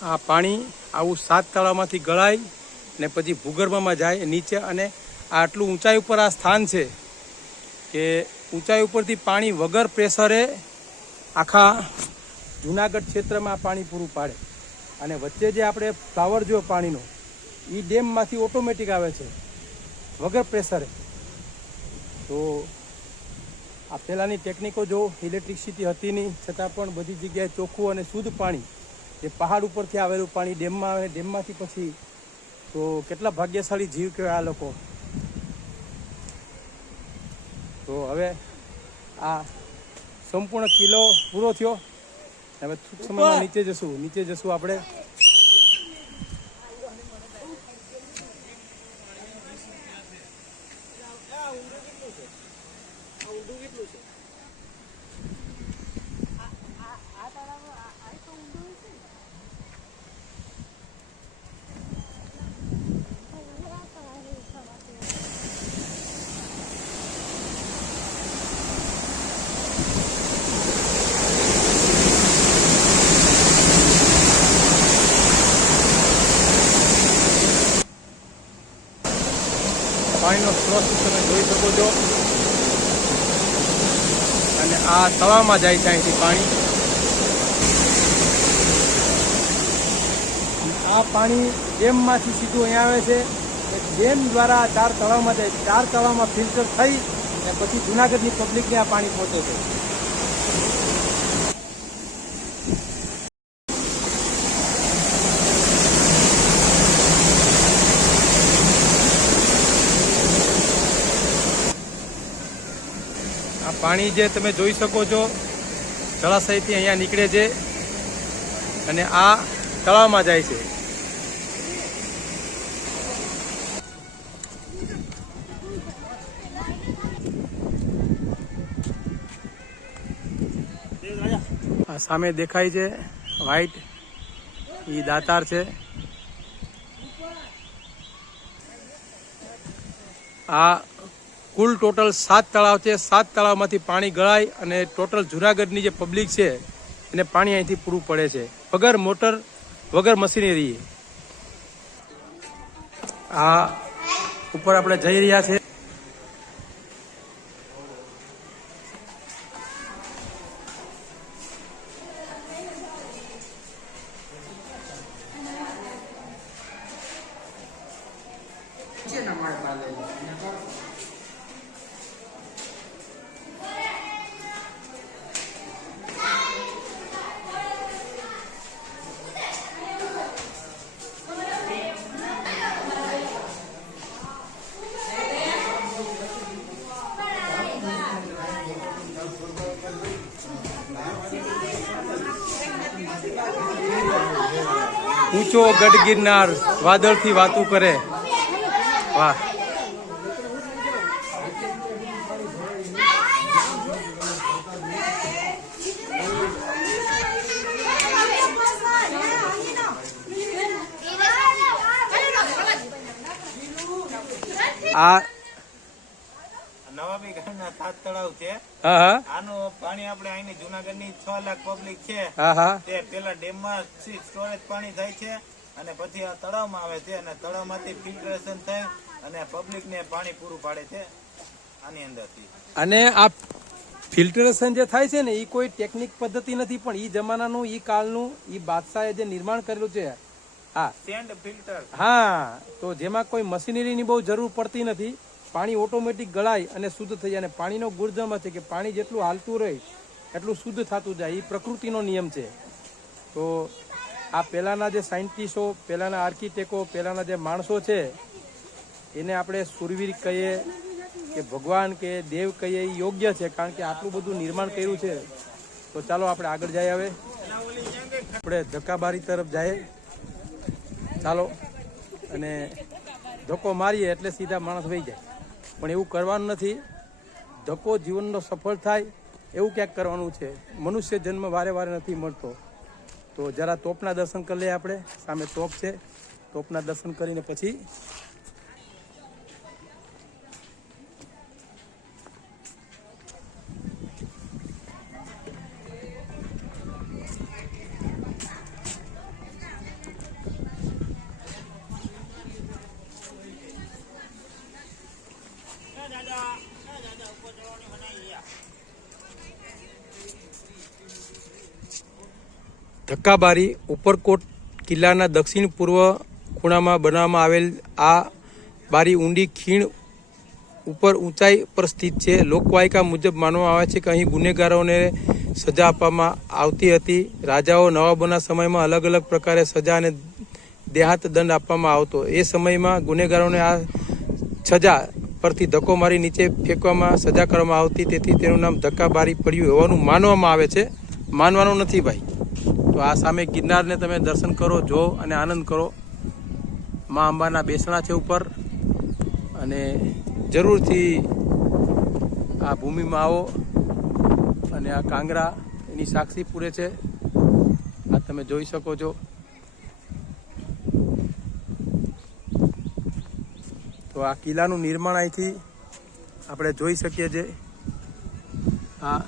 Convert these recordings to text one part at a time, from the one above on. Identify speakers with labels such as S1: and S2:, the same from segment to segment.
S1: આ પાણી આવું સાત તળાવમાંથી ગળાય ને પછી ભૂગર્ભમાં જાય નીચે અને આટલું ઊંચાઈ ઉપર આ સ્થાન છે કે ઊંચાઈ ઉપરથી પાણી વગર પ્રેશરે આખા જુનાગઢ ક્ષેત્રમાં પાણી પૂરું પાડે. અને વચ્ચે જે આપણે ફ્લાવર જો પાણીનો એ ડેમમાંથી ઓટોમેટિક આવે છે, વગર પ્રેશરે. તો આ પહેલાંની ટેકનિકો જો ઇલેક્ટ્રિસિટી હતી નહીં છતાં પણ બધી જગ્યાએ ચોખ્ખું અને શુદ્ધ પાણી જે પહાડ ઉપરથી આવેલું પાણી ડેમમાં આવે ડેમમાંથી પછી તો કેટલા ભાગ્યશાળી જીવ કહેવાય આ લોકો. તો હવે આ સંપૂર્ણ કિલ્લો પૂરો થયો. હવે ટૂંક સમયમાં નીચે જશું નીચે જશું આપણે. પાણીનો સ્ત્રોત તમે જોઈ શકો છો. અને આ તળાવમાં જાય છે અહીંથી પાણી. આ પાણી ડેમમાંથી સીધું અહીંયા આવે છે. ડેમ દ્વારા ચાર તળાવમાં જાય ચાર તળાવમાં ફિલ્ટર થઈ અને પછી જુનાગઢની પબ્લિકને આ પાણી પહોંચે છે. પાણી જે તમે જોઈ શકો છો, જળાશયથી અહીંયા નીકળે છે અને આ તળાવમાં જાય છે. આ સામે દેખાય છે વ્હાઈટ એ દાતાર છે. આ કુલ ટોટલ સાત તળાવ છે. સાત તળાવમાંથી પાણી ગળાય અને ટોટલ જુનાગઢની જે પબ્લિક છે, એને પાણી અહીંથી પૂરું પડે છે. વગર મોટર, વગર મશીનરી આ ઉપર આપણે જઈ રહ્યા છે. ઊંચો ગઢ ગિરનાર વાદળથી વાતું કરે. વાહ. આ
S2: નવાબી ગામના સાત તળાવ છે.
S1: હા હા.
S2: આનું પાણી આપણે અહીંની જુનાગઢની છ લાખ પબ્લિક છે. તે પેલા ડેમમાં સ્ટોરેજ પાણી થાય છે અને પછી આ તળાવમાં આવે છે અને તળાવમાંથી ફિલ્ટરેશન થાય અને પબ્લિકને પાણી પૂરું પાડે છે આની અંદરથી.
S1: અને આ ફિલ્ટરેશન જે થાય છે ને એ કોઈ ટેકનિક પદ્ધતિ નથી પણ એ જમાનાનું એ કાળનું એ બાદશાહે જે નિર્માણ કરેલું છે હા.
S2: સેન્ડ ફિલ્ટર
S1: હા તો જેમાં કોઈ મશીનરીની બહુ જરૂર પડતી નથી. પાણી ઓટોમેટિક ગળાય અને શુદ્ધ થઈ જાય અને પાણીનો ગુણધર્મ છે કે પાણી જેટલું હાલતું રહે, એટલું શુદ્ધ થતું જાય. એ પ્રકૃતિનો નિયમ છે. તો આ પહેલાંના જે સાયન્ટિસ્ટો, પહેલાંના આર્કિટેક્ટો, પહેલાંના જે માણસો છે, એને આપણે સુરવીર કહીએ કે ભગવાન કે દેવ કહીએ એ યોગ્ય છે, કારણ કે આટલું બધું નિર્માણ કર્યું છે. તો ચાલો આપણે આગળ જઈએ હવે. આપણે ધક્કાબારી તરફ જઈએ. ચાલો. અને ધક્કો મારીએ એટલે સીધા માણસ વહી જાય. પણ એવું કરવાનું નથી. ધક્કો જીવનનો સફળ થાય, એવું ક્યાંક કરવાનું છે. મનુષ્ય જન્મ વારે વારે નથી મળતો. તો જરા તોપના દર્શન કરી લઈએ આપણે. સામે તોપ છે. તોપના દર્શન કરીને પછી ધક્કાબારી ઉપરકોટ કિલ્લાના દક્ષિણ પૂર્વ ખૂણામાં બનાવવામાં આવેલ આ બારી ઊંડી ખીણ ઉપર ઊંચાઈ પર સ્થિત છે. લોકવાયકા મુજબ માનવામાં આવે છે કે અહીં ગુનેગારોને સજા આપવામાં આવતી હતી. રાજાઓ નવાબોના સમયમાં અલગ અલગ પ્રકારે સજા અને દેહાત દંડ આપવામાં આવતો. એ સમયમાં ગુનેગારોને આ સજા પરથી ધક્કો મારી નીચે ફેંકવામાં સજા કરવામાં આવતી, તેથી તેનું નામ ધક્કાબારી પડ્યું હોવાનું માનવામાં આવે છે. માનવાનું નથી ભાઈ. તો આ સામે ગિરનારને તમે દર્શન કરો જો અને આનંદ કરો. મા અંબાના બેસણા છે ઉપર અને જરૂરથી આ ભૂમિમાં આવો અને આ કાંગરા એની સાક્ષી પૂરે છે. આ તમે જોઈ શકો છો. તો આ કિલ્લાનું નિર્માણ અહીંથી આપણે જોઈ શકીએ છીએ. આ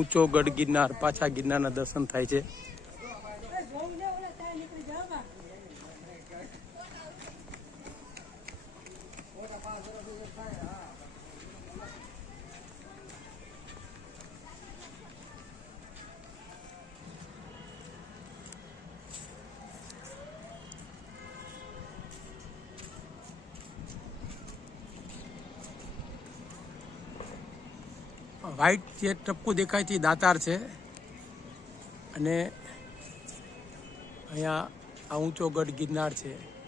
S1: ઊંચો ગઢ ગિરનાર પાછા ગિરનારના દર્શન થાય છે. વ્હાઈટ જે ટપકું દેખાય છે દાતાર છે. અને અહીંયા આ ઊંચો ગઢ ગિરનાર છે.